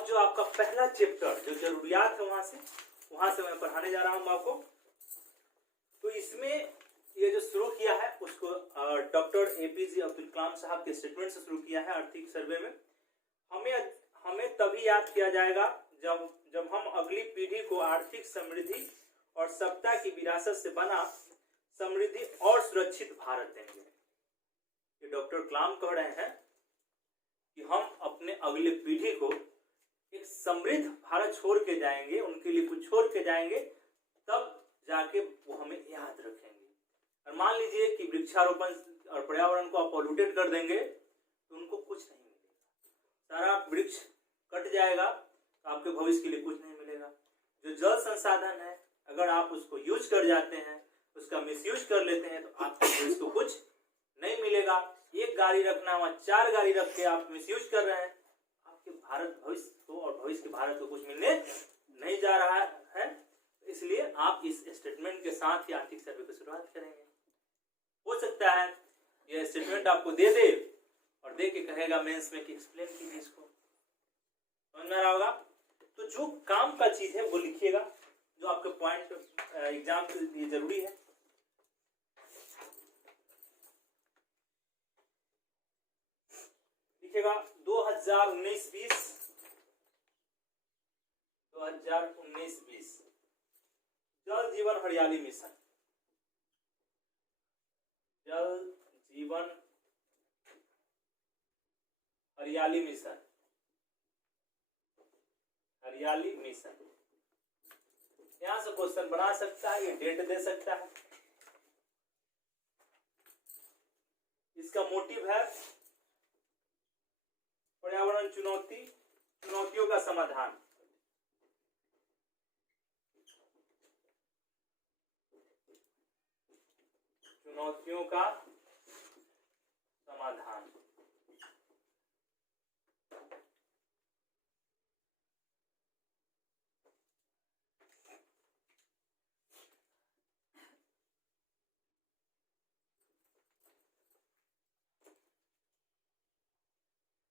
अब जो आपका पहला चैप्टर जो जरूरियात है वहां से मैं पढ़ाने जा रहा हूं आपको। तो इसमें ये जो शुरू किया है उसको डॉक्टर एपीजे अब्दुल कलाम साहब के स्टेटमेंट से शुरू किया है। आर्थिक सर्वे में हमें तभी याद किया जाएगा जब हम अगली पीढ़ी को आर्थिक समृद्धि और सत्ता की विरासत से बना समृद्धि और सुरक्षित भारत देंगे। ये डॉक्टर कलाम कह रहे हैं कि हम अपने अगले पीढ़ी को एक समृद्ध भारत छोड़ के जाएंगे, उनके लिए कुछ छोड़ के जाएंगे, तब जाके वो हमें याद रखेंगे। और मान लीजिए कि वृक्षारोपण और पर्यावरण को आप पॉल्यूटेड कर देंगे तो उनको कुछ नहीं मिलेगा। सारा वृक्ष कट जाएगा तो आपके भविष्य के लिए कुछ नहीं मिलेगा। जो जल संसाधन है अगर आप उसको यूज कर जाते हैं, उसका मिसयूज कर लेते हैं, तो आपके भविष्य को कुछ नहीं मिलेगा। एक गाड़ी रखना वहां 4 गाड़ी रख के आप मिसयूज कर रहे हैं, आपके भारत भविष्य को और भविष्य के भारत को कुछ मिलने नहीं जा रहा है। इसलिए आप इस स्टेटमेंट के साथ ही आर्थिक सर्वे की शुरुआत करेंगे। हो सकता है ये स्टेटमेंट आपको दे दे और दे के कहेगा मेंस में कि एक्सप्लेन कीजिए इसको, समझ में आ रहा होगा। तो जो काम का चीज है वो लिखिएगा, जो आपके पॉइंट एग्जाम के लिए जरूरी है। लिखिएगा 2019-20 जल जीवन हरियाली मिशन। जल जीवन हरियाली मिशन, हरियाली मिशन। यहां से क्वेश्चन बना सकता है, ये डेट दे सकता है। इसका मोटिव है पर्यावरण चुनौतियों का समाधान। चुनौतियों का समाधान।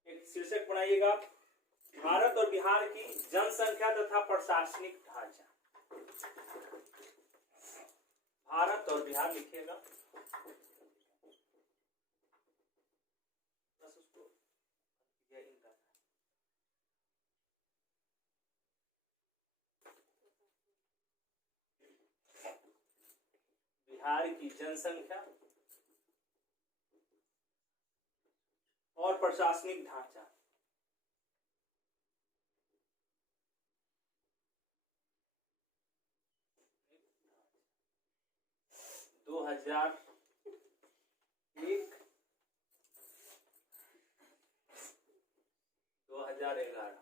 एक शीर्षक बनाइएगा, भारत और बिहार की जनसंख्या तथा प्रशासनिक ढांचा। भारत और बिहार लिखिएगा। बिहार की जनसंख्या और प्रशासनिक ढांचा। दो 2011।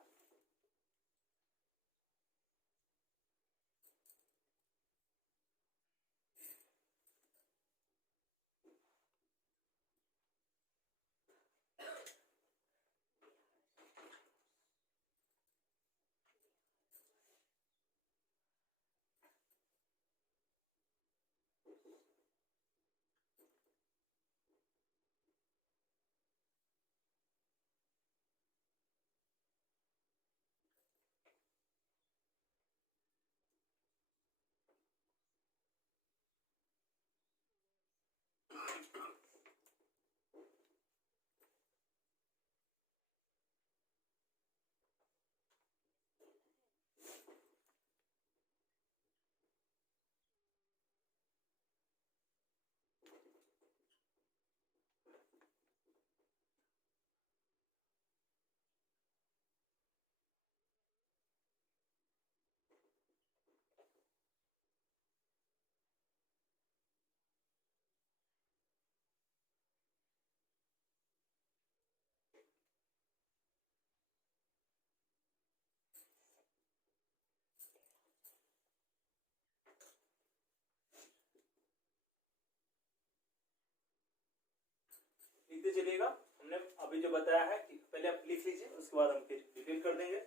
लिखते चलिएगा। हमने अभी जो बताया है कि पहले आप लिख लीजिए, उसके बाद हम फिर डिटेल कर देंगे।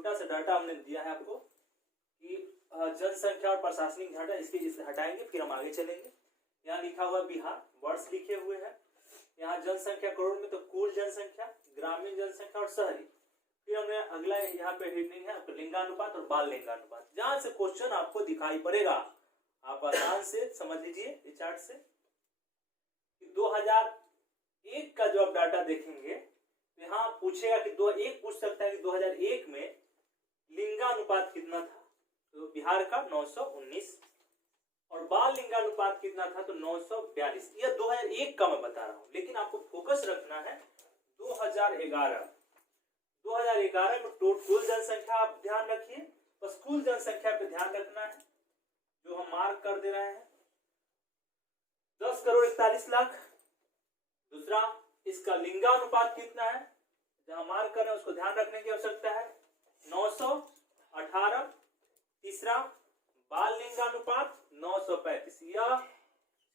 छोटा सा डाटा हमने दिया है आपको कि जनसंख्या और प्रशासनिक डाटा, इसे हटाएंगे फिर हम आगे चलेंगे। यहाँ लिखा हुआ बिहार, वर्ष लिखे हुए हैं, यहाँ जनसंख्या करोड़ में तो कुल जनसंख्या, ग्रामीण जनसंख्या और शहरी। फिर हमने अगला यहाँ पे हेडिंग है आपका लिंगानुपात और बाल लिंगानुपात। जहां से क्वेश्चन आपको दिखाई पड़ेगा आप आसान से समझ लीजिए इस चार्ट से कि 2001 का जो आप डाटा देखेंगे तो यहाँ पूछेगा कि 2001 पूछ सकता है कि 2001 में लिंगानुपात कितना था, तो बिहार का 919, और बाल लिंगानुपात कितना था तो 942। यह 2001 का मैं बता रहा हूं, लेकिन आपको फोकस रखना है 2011 में कुल जनसंख्या आप ध्यान रखिए, बस कुल जनसंख्या पे ध्यान रखना है जो हम मार्क कर दे रहे हैं 10,41,00,000। दूसरा, इसका लिंगानुपात कितना है जहां मार्क कर रहे हैं उसको ध्यान रखने की आवश्यकता है 918। तीसरा, बाल लिंगानुपात 935, यह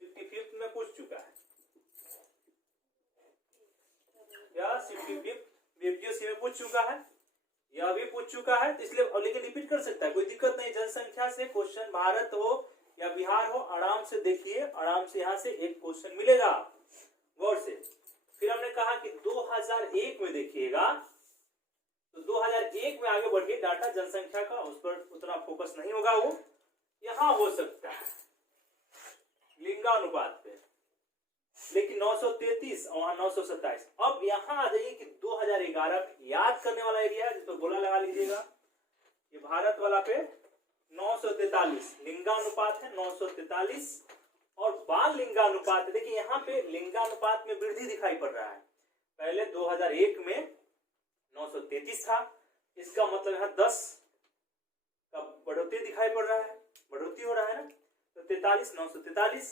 55 में पूछ चुका है, यह 55 बीपीएससी में पूछ चुका है, यह भी पूछ चुका है, तो इसलिए लेकिन रिपीट कर सकता है, कोई दिक्कत नहीं। जनसंख्या से क्वेश्चन भारत हो या बिहार हो, आराम से देखिए, आराम से यहाँ से एक क्वेश्चन मिलेगा गौर से। फिर हमने कहा कि 2001 में देखिएगा, तो 2001 में आगे बढ़ के डाटा जनसंख्या का उस पर उतना फोकस नहीं होगा, वो यहां हो सकता है लिंगानुपात पे, लेकिन 933 और वहां 927। अब यहां आ जाइए कि 2011 याद करने वाला एरिया है, जिस पर गोला लगा लीजिएगा, ये भारत वाला पे 943 लिंगानुपात है 943, और बाल लिंगानुपात देखिए यहाँ पे लिंगानुपात में वृद्धि दिखाई पड़ रहा है। पहले 2001 में 933 था, इसका मतलब यहाँ 10 का बढ़ोतरी दिखाई पड़ रहा है, बढ़ोतरी हो रहा है ना, तो 43 943।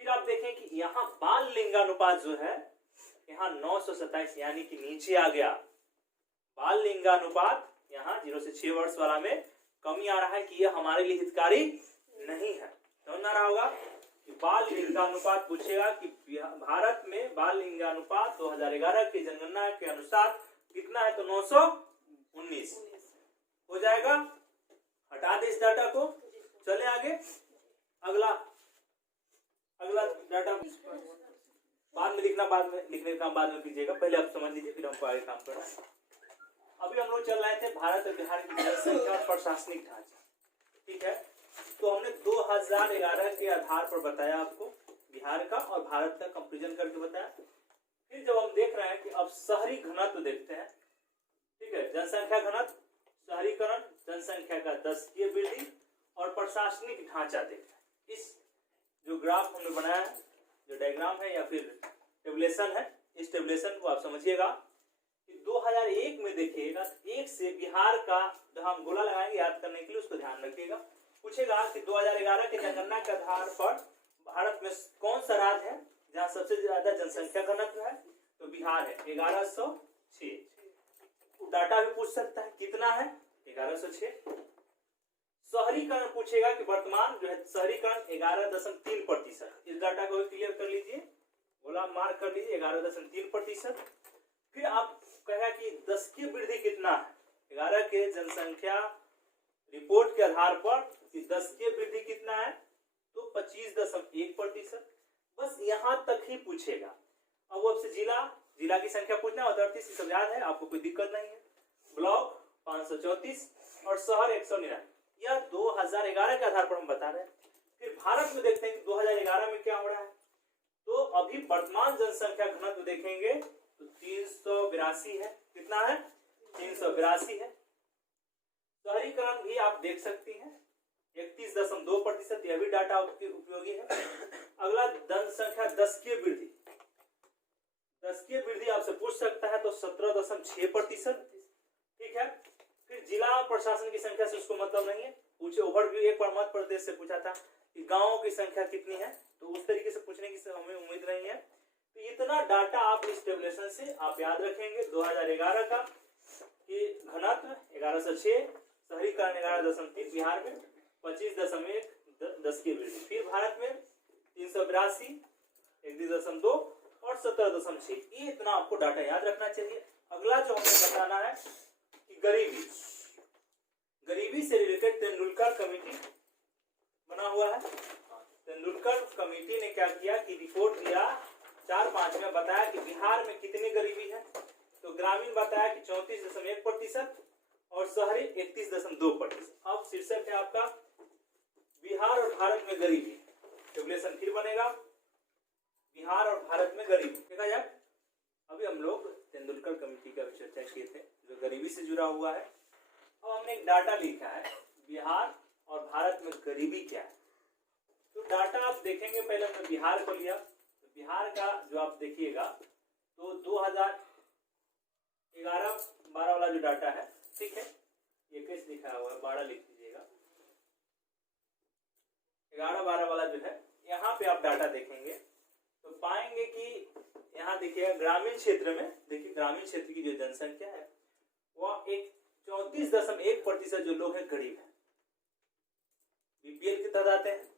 फिर आप देखें कि यहाँ बाल लिंगानुपात जो है यहाँ 927 यानी कि नीचे आ गया। बाल लिंगानुपात यहाँ 0 से 6 वर्ष वाला में कमी आ रहा है कि यह हमारे लिए हितकारी नहीं है। समझ आ रहा होगा कि बाल लिंगानुपात पूछेगा कि भारत में बाल लिंगानुपात 2011 की जनगणना के अनुसार कितना है, तो 919 हो जाएगा। हटा दे इस डाटा को, चले आगे। अगला डाटा बाद में लिखना, बाद में लिखने का काम बाद में कीजिएगा, पहले आप समझ लीजिए फिर हमको आगे काम करना है। अभी हम लोग चल रहे थे भारत और बिहार की जनसंख्या और प्रशासनिक ढांचा, ठीक है। तो हमने 2011 के आधार पर बताया आपको बिहार का और भारत का कंपेरिजन करके बताया। फिर जब हम देख रहे हैं कि अब शहरी घनत्व देखते हैं, ठीक है, जनसंख्या घनत्व, शहरीकरण, जनसंख्या का 10 वृद्धि और प्रशासनिक ढांचा देखते हैं। इस जो ग्राफ हमने बनाया है, जो डायग्राम है या फिर टेबुलेशन है, इस टेबुलेशन को आप समझिएगा कि 2001 में देखिएगा, एक से बिहार का जब हम गोला लगाएंगे याद करने के लिए उसको ध्यान रखिएगा। पूछेगा कि 2011 के जनगणना के आधार पर भारत में कौन सा राज्य है जहाँ सबसे ज्यादा जनसंख्या घनत्व है, तो बिहार है 1106। डाटा भी पूछ सकता है कितना है, 1106। शहरीकरण पूछेगा कि वर्तमान जो है शहरीकरण 11.3%। इस डाटा को भी क्लियर कर लीजिए, बोला मार्क कर लीजिए 11.3%। फिर आप कहेगा कि 10 की वृद्धि कितना है, 11 के जनसंख्या रिपोर्ट के आधार पर 10 की वृद्धि कितना है, तो 25.1%। बस यहां तक ही पूछेगा। अब वो आपसे जिला की संख्या पूछना है, 38 सब याद है, आपको कोई दिक्कत नहीं है। ब्लॉक 534 और शहर 199, यह 2011 के आधार पर हम बता रहे हैं। फिर भारत में देखते हैं कि 2011 में क्या हो रहा है, तो अभी वर्तमान जनसंख्या घनत्व देखेंगे तो 382 है। कितना है, 382 है। शहरीकरण भी आप देख सकती हैं 31.2%, यह भी डाटा उपयोगी है। अगला जनसंख्या 10 की वृद्धि, 10 की वृद्धि आपसे पूछ सकता है, तो 17.6%, ठीक है। फिर जिला प्रशासन की संख्या से उसको मतलब नहीं है, पूछे ओवरव्यू। एक बार मध्य प्रदेश से पूछा था कि गांवों की संख्या कितनी है, तो उस तरीके से पूछने की हमें उम्मीद नहीं है। तो इतना डाटा आप इस टेबुलेशन से आप याद रखेंगे 2011 का कि घनत्व 1106, शहरीकरण 11.3, बिहार में 25.1, 10 की वृद्धि। फिर भारत में 382, 31.2 और 17.6। ये इतना आपको डाटा याद रखना चाहिए। अगला जो हमें बताना है कि गरीबी, दिया 4-5 में, बताया कि बिहार में कितनी गरीबी है। तो ग्रामीण बताया कि 34.1% और शहरी 31.2%। अब शीर्षक है आपका बिहार और भारत में गरीबी। टेबुलेशन फिर बनेगा बिहार और भारत में गरीबी। देखा जाए, अभी हम लोग तेंदुलकर कमेटी का चर्चा किए थे जो गरीबी से जुड़ा हुआ है। अब हमने एक डाटा लिखा है बिहार और भारत में गरीबी क्या है। तो डाटा आप देखेंगे, पहले हमने बिहार को लिया। तो बिहार का जो आप देखिएगा तो 2011-12 वाला जो डाटा है, ठीक है, 21 लिखा हुआ है, 12 लिख दीजिएगा। 11-12 वाला जो है, यहाँ पे आप डाटा देखेंगे तो पाएंगे कि यहाँ देखिएगा ग्रामीण क्षेत्र में, देखिए ग्रामीण क्षेत्र की जो जनसंख्या है वह 34.1% जो लोग हैं गरीब है, बीपीएल के तहत आते हैं।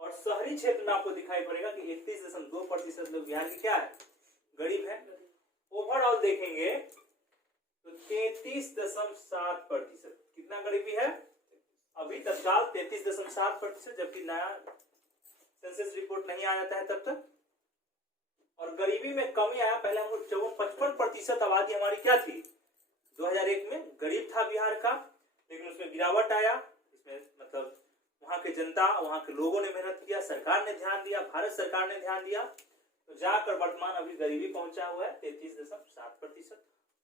और शहरी क्षेत्र में आपको दिखाई पड़ेगा कि 31.2% लोग बिहार के क्या है, गरीब है। ओवरऑल देखेंगे तो 33.7% कितना गरीबी है अभी तत्काल 33.7%, जबकि नया सेंसस रिपोर्ट नहीं आ जाता है तब तक। और गरीबी में कमी आया, पहले हम 55% आबादी हमारी क्या थी 2001 में, गरीब था बिहार का, लेकिन उसमें गिरावट आया। इसमें मतलब वहां के जनता, वहां के लोगों ने मेहनत किया, सरकार ने ध्यान दिया, भारत सरकार ने ध्यान दिया, तो जाकर वर्तमान अभी गरीबी पहुंचा हुआ है 33.7%।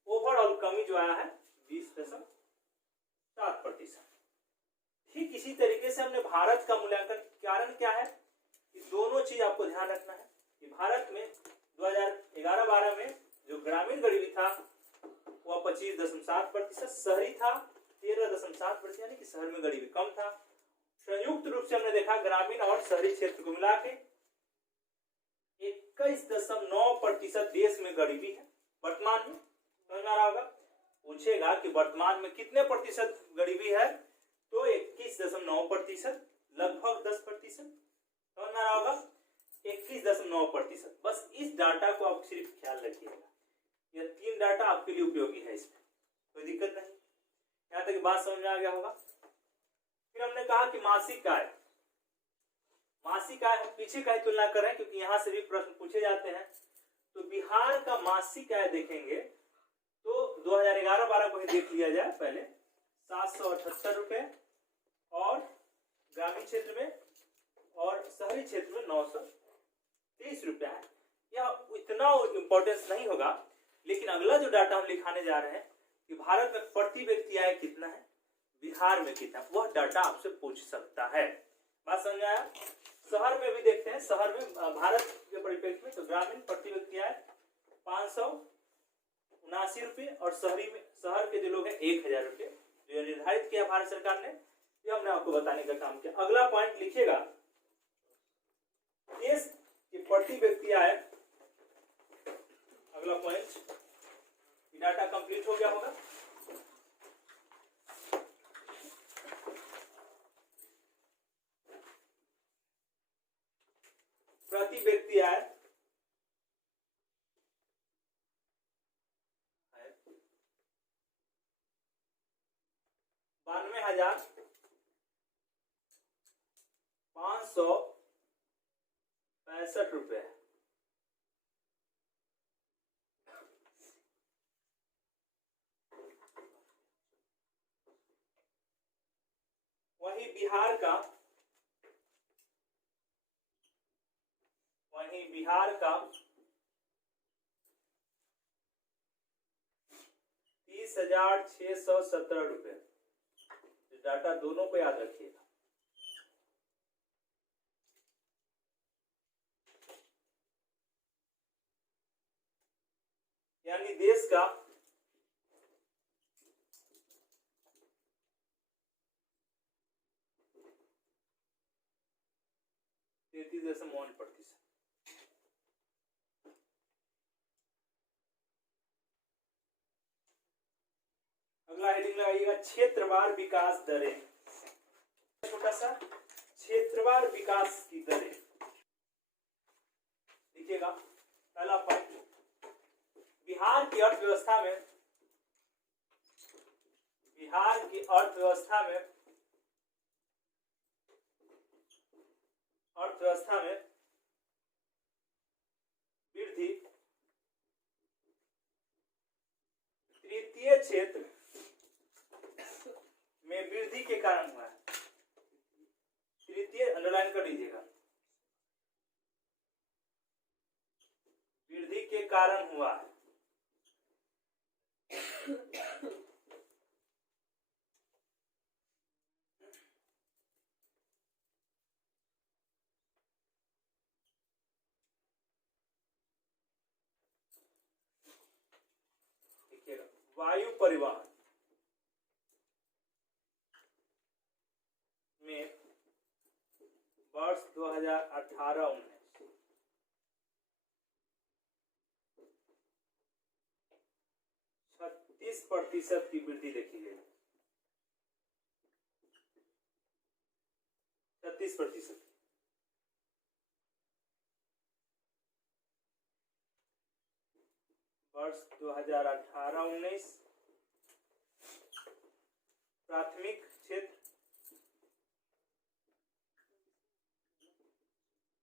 ओवरऑल कमी जो आया है 20.7%। ठीक इसी तरीके से हमने भारत का मूल्यांकन, कारण क्या है कि दोनों चीज आपको ध्यान रखना है कि भारत में 2011-12 में जो ग्रामीण गरीबी था वह 25.7%, शहरी था 13.7%, यानी कि शहर में गरीबी कम था। संयुक्त रूप से हमने देखा ग्रामीण और शहरी क्षेत्र को मिला के 21.9% देश में गरीबी है वर्तमान में। समझ आ रहा होगा, पूछेगा कि वर्तमान में कितने प्रतिशत गरीबी है, तो 21.9%, लगभग 10%। समझ आ रहा होगा, 21.9%। बस इस डाटा को आप सिर्फ ख्याल रखिएगा, यह 3 डाटा आपके लिए उपयोगी है, इसमें कोई दिक्कत नहीं। यहाँ तक बात समझ में आ गया होगा। फिर हमने कहा कि मासिक आय, मासिक आय हम पीछे का ही तुलना कर रहे हैं क्योंकि यहां से भी प्रश्न पूछे जाते हैं। तो बिहार का मासिक आय देखेंगे तो 2011-12 को ही देख लिया जाए पहले, 778 रुपए, और ग्रामीण क्षेत्र में और शहरी क्षेत्र में 930 रुपया है। यह इतना इंपॉर्टेंस नहीं होगा, लेकिन अगला जो डाटा हम लिखाने जा रहे हैं कि भारत में प्रति व्यक्ति आय कितना है, बिहार में कितना, वह डाटा आपसे पूछ सकता है। बात समझ आया। शहर में भी देखते हैं, शहर में भारत के परिप्रेक्ष्य में तो ग्रामीण प्रति व्यक्ति आय 579 रुपये, और शहरी में, शहर के जो लोग हैं 1000 रुपये जो निर्धारित किया भारत सरकार ने। ये हमने आपको बताने का काम किया। अगला पॉइंट लिखिएगा, देश की प्रति व्यक्ति आय, अगला पॉइंट, डाटा कंप्लीट हो गया होगा। प्रति व्यक्ति आय 92,565 रुपए। वहीं बिहार का 30,617 रुपए। डाटा दोनों को याद रखिएगा। यानी देश का 33.1%। अगला हेडिंग लगाइएगा, क्षेत्रवार विकास दरें। छोटा सा, क्षेत्रवार विकास की दरें देखिएगा। पहला पॉइंट, बिहार की अर्थव्यवस्था में तृतीय क्षेत्र में वृद्धि के कारण हुआ है। तृतीय अंडरलाइन कर लीजिएगा, वृद्धि के कारण हुआ है। वायु परिवहन में वर्ष 2018-19 36% की वृद्धि देखी गई। 36%। वर्ष 2018-19 प्राथमिक क्षेत्र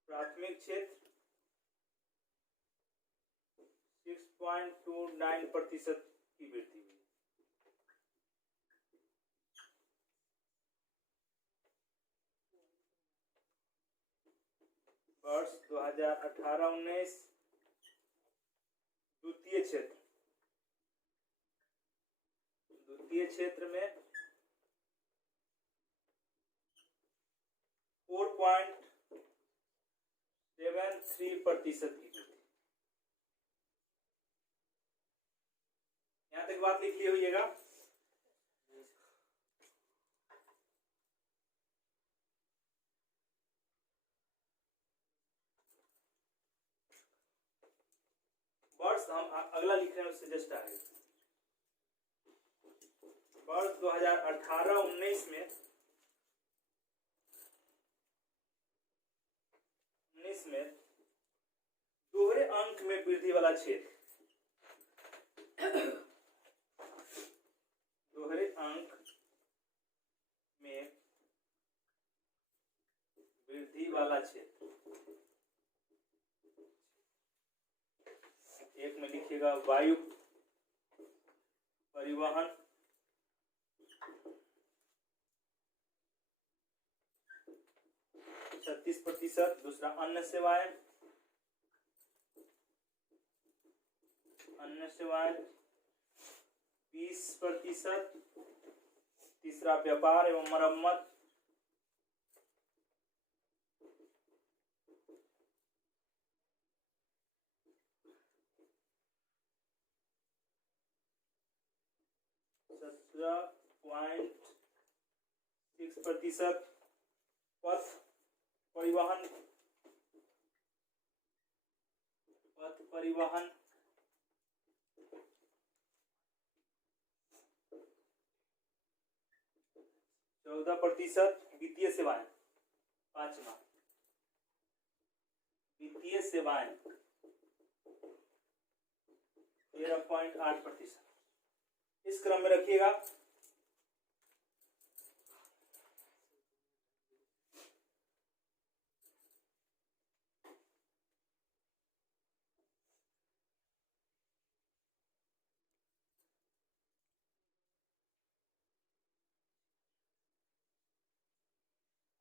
6.29% की वृद्धि हुई। वर्ष 2018-19 द्वितीय क्षेत्र में 4.73% की वृद्धि। यहां तक बात लिख लिए होइएगा। वर्ष हम अगला लिख रहे हैं उससे जस्ट आगे। वर्ष 2018-19 में दोहरे अंक में वृद्धि वाला क्षेत्र, दोहरे अंक में वृद्धि वाला क्षेत्र, एक में लिखिएगा वायु परिवहन, 36%। दूसरा अन्य सेवाएं 20%। तीसरा व्यापार एवं मरम्मत 17.6%। पथ परिवहन 14%। वित्तीय सेवाएं 5वां, वित्तीय सेवाएं 13.8%। इस क्रम में रखिएगा।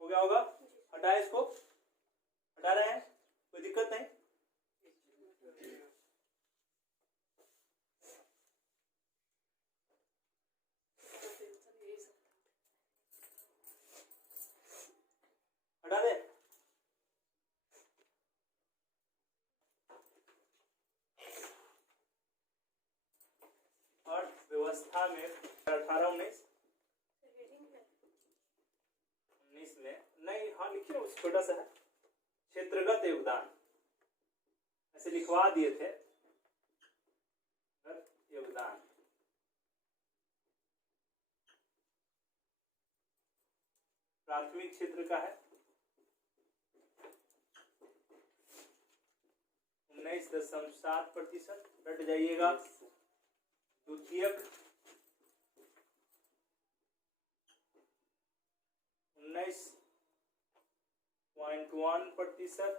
हो गया होगा? हटाए इसको, हटा रहे हैं, कोई दिक्कत नहीं। हटा दे। अर्थव्यवस्था में 18-19 में नहीं, हाँ लिखिए ना, छोटा सा है। क्षेत्रगत योगदान ऐसे लिखवा दिए थे, योगदान प्राथमिक क्षेत्र का है 19.7%। हट जाइएगा। द्वितीयक 19.1%।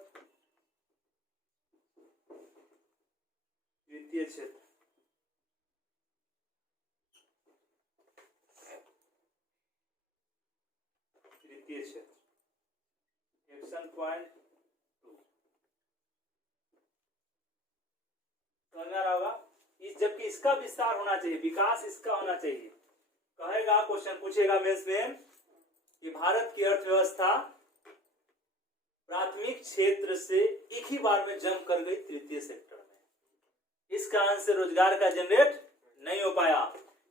द्वितीय क्षेत्र द्वितीय क्षेत्र एक्शन पॉइंट 2 समझ में आ रहा होगा। जबकि इसका विस्तार होना चाहिए, विकास इसका होना चाहिए। कहेगा, क्वेश्चन पूछेगा मेंस में कि भारत की अर्थव्यवस्था प्राथमिक क्षेत्र से एक ही बार में जंप कर गई तृतीय सेक्टर में। इस कारण से रोजगार का जनरेट नहीं हो पाया,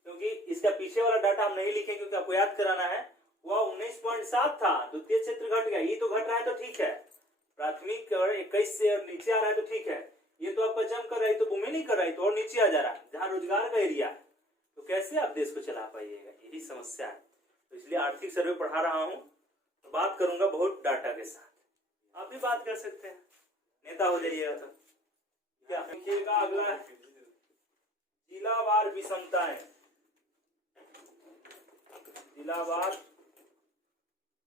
क्योंकि इसका पीछे वाला डाटा हम नहीं लिखे क्योंकि आपको याद कराना है। वह 19.7 था, द्वितीय क्षेत्र घट गया। ये तो घट रहा है तो ठीक है, प्राथमिक 21 से और नीचे आ रहा है तो ठीक है। ये तो आपका जंप कर रहा है, तो बूमे नहीं कर रहा है, तो और नीचे आ जा रहा है जहां रोजगार का एरिया है। तो कैसे आप देश को चला पाइएगा, यही समस्या है। तो इसलिए आर्थिक सर्वे पढ़ा रहा हूं, तो बात करूंगा बहुत डाटा के साथ। आप भी बात कर सकते हैं, नेता हो जाइएगा। तो क्या देखिएगा, अगला जिलावार विषमताएं। जिलावार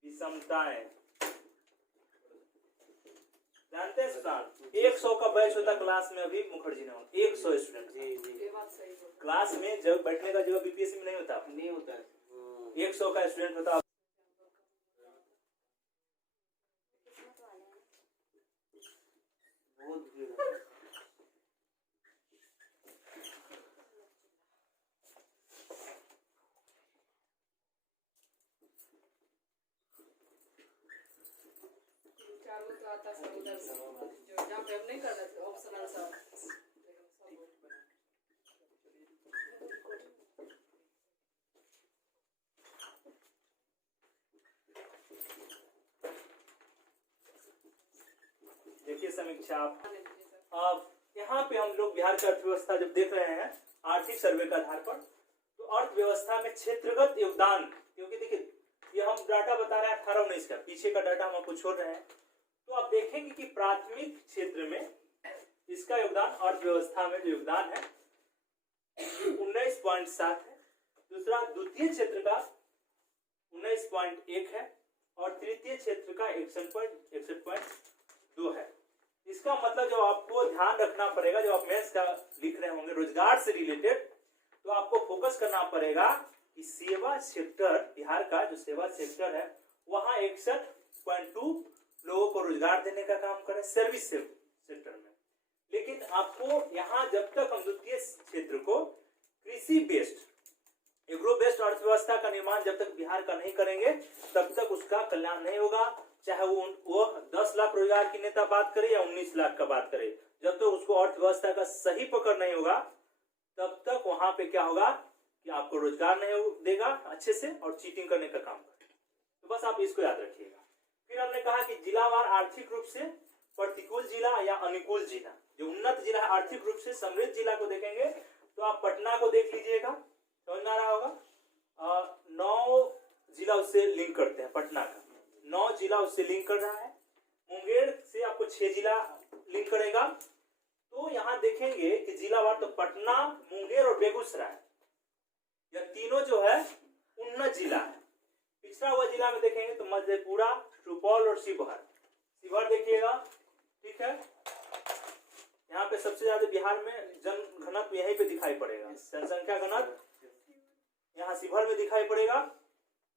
विषमताएं जानते हैं स्टूडेंट, 100 का बैच होता क्लास में। अभी मुखर्जी ने 100 स्टूडेंट क्लास में, जब बैठने का जगह बीपीएससी में नहीं होता, नहीं होता है। 100 का स्टूडेंट होता। बहुत भीड़ है। जहाँ पे हम नहीं कर रहे थे ऑप्शनल सब देखिए समीक्षा। अब यहाँ पे हम लोग बिहार की अर्थव्यवस्था जब देख रहे हैं आर्थिक सर्वे के आधार पर, तो अर्थव्यवस्था में क्षेत्रगत योगदान, क्योंकि देखिए ये हम डाटा बता रहे हैं 18-19 का, पीछे का डाटा हम आपको छोड़ रहे हैं। तो आप देखेंगे कि प्राथमिक क्षेत्र में इसका योगदान, अर्थव्यवस्था में जो योगदान है 19.7 है। दूसरा द्वितीय क्षेत्र का 19.1 है और तृतीय क्षेत्र का 61.2 है। इसका मतलब जो आपको ध्यान रखना पड़ेगा, जो आप मेंस का लिख रहे होंगे रोजगार से रिलेटेड, तो आपको फोकस करना पड़ेगा कि सेवा सेक्टर, बिहार का जो सेवा सेक्टर है वहां 61.2 लोगों को रोजगार देने का काम करे सर्विस सेक्टर में। लेकिन आपको यहाँ जब तक हम द्वितीय क्षेत्र को कृषि बेस्ड, एग्रो बेस्ड अर्थव्यवस्था का निर्माण जब तक बिहार का नहीं करेंगे तब तक उसका कल्याण नहीं होगा। चाहे वो 10 लाख रोजगार की नेता बात करे या 19 लाख का बात करे, जब तक उसको अर्थव्यवस्था का सही पकड़ नहीं होगा तब तक वहां पे क्या होगा कि आपको रोजगार नहीं देगा अच्छे से और चीटिंग करने का काम करेगा। तो बस आप इसको याद रखिएगा। फिर हमने कहा कि जिलावार आर्थिक रूप से प्रतिकूल जिला या अनुकूल जिला, जो उन्नत जिला है आर्थिक रूप से समृद्ध जिला को देखेंगे तो आप पटना को देख लीजिएगा, समझ में आ रहा होगा। 9 जिला उससे लिंक करते हैं, पटना का 9 जिला उससे लिंक कर रहा है। मुंगेर से आपको 6 जिला लिंक करेगा। तो यहाँ देखेंगे कि जिलावार तो पटना, मुंगेर और बेगूसराय, यह तीनों जो है उन्नत जिला है। पिछड़ा हुआ जिला में देखेंगे तो मधेपुरा, सुपौल और शिवहर। शिवहर देखिएगा, ठीक है। यहाँ पे सबसे ज्यादा बिहार में जन घनत्व यहीं पे दिखाई पड़ेगा, जनसंख्या घनत्व यहाँ शिवहर में दिखाई पड़ेगा।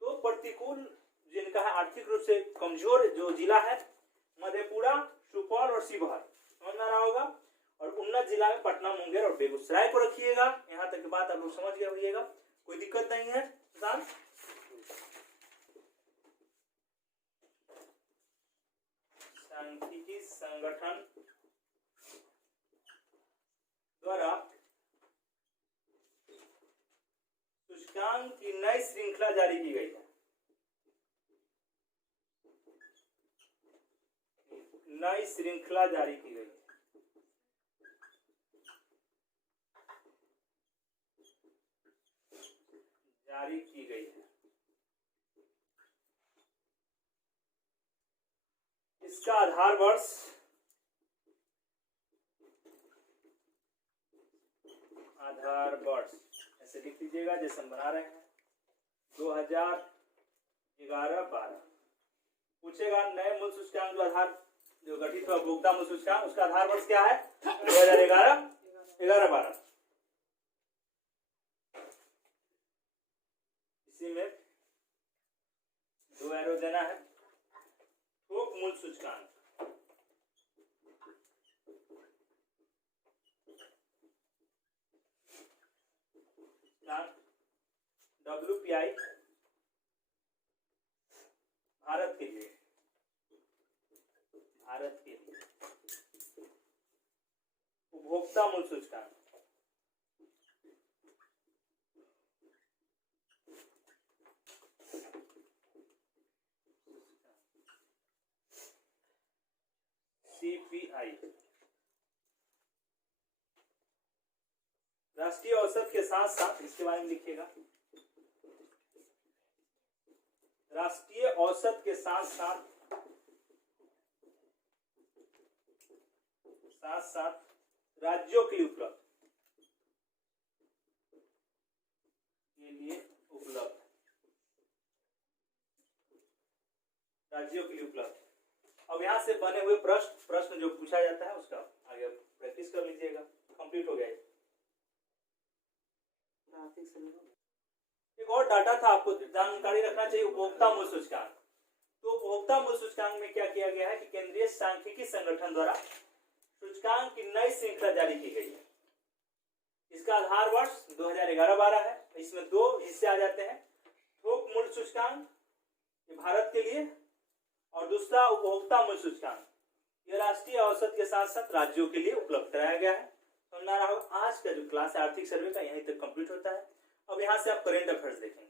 तो प्रतिकूल जिनका है आर्थिक रूप से कमजोर जो जिला है मधेपुरा, सुपौल और शिवहर, समझ में आ रहा होगा। और उन्नत जिला में पटना, मुंगेर और बेगूसराय को रखिएगा। यहाँ तक की बात आप लोग समझ गए होइएगा, कोई दिक्कत नहीं है। सांख्यिकी संगठन द्वारा सूचकांक की नई श्रृंखला जारी की गई है। नई श्रृंखला जारी की गई है। जारी की गई है। इसका आधार वर्ष ऐसे लिख लीजिएगा जैसे हम बना रहे हैं 2011-12। पूछेगा नए मूल्य सूचकांक जो आधार जो गठित हुआ उपभोक्ता मूल्य सूचकांक, उसका आधार वर्ष क्या है 2011-12। इसी में 2011 अब एरो देना है थोक मूल्य सूचकांक। WPI भारत के लिए, उपभोक्ता मूल्य सूचकांक, CPI, राष्ट्रीय औसत के साथ साथ इसके बारे में लिखिएगा, राष्ट्रीय औसत के साथ साथ राज्यों के लिए उपलब्ध, राज्यों के लिए उपलब्ध। अब यहाँ से बने हुए प्रश्न जो पूछा जाता है उसका आगे प्रैक्टिस कर लीजिएगा। कंप्लीट हो गया। एक और डाटा था आपको जानकारी रखना चाहिए, उपभोक्ता मूल्य सूचकांक। तो उपभोक्ता मूल्य सूचकांक में क्या किया गया है कि केंद्रीय सांख्यिकी संगठन द्वारा सूचकांक की नई श्रृंखला जारी की गई है। इसका आधार वर्ष 2011-12 है। इसमें दो हिस्से आ जाते हैं, थोक मूल्य सूचकांक ये भारत के लिए और दूसरा उपभोक्ता मूल्य सूचकांक ये राष्ट्रीय औसत के साथ साथ राज्यों के लिए उपलब्ध कराया गया है। समझ आ रहा होगा। आज का जो क्लास है आर्थिक सर्वे का यहीं तक कंप्लीट होता है। अब यहाँ से आप करेंट अफेयर्स देखेंगे।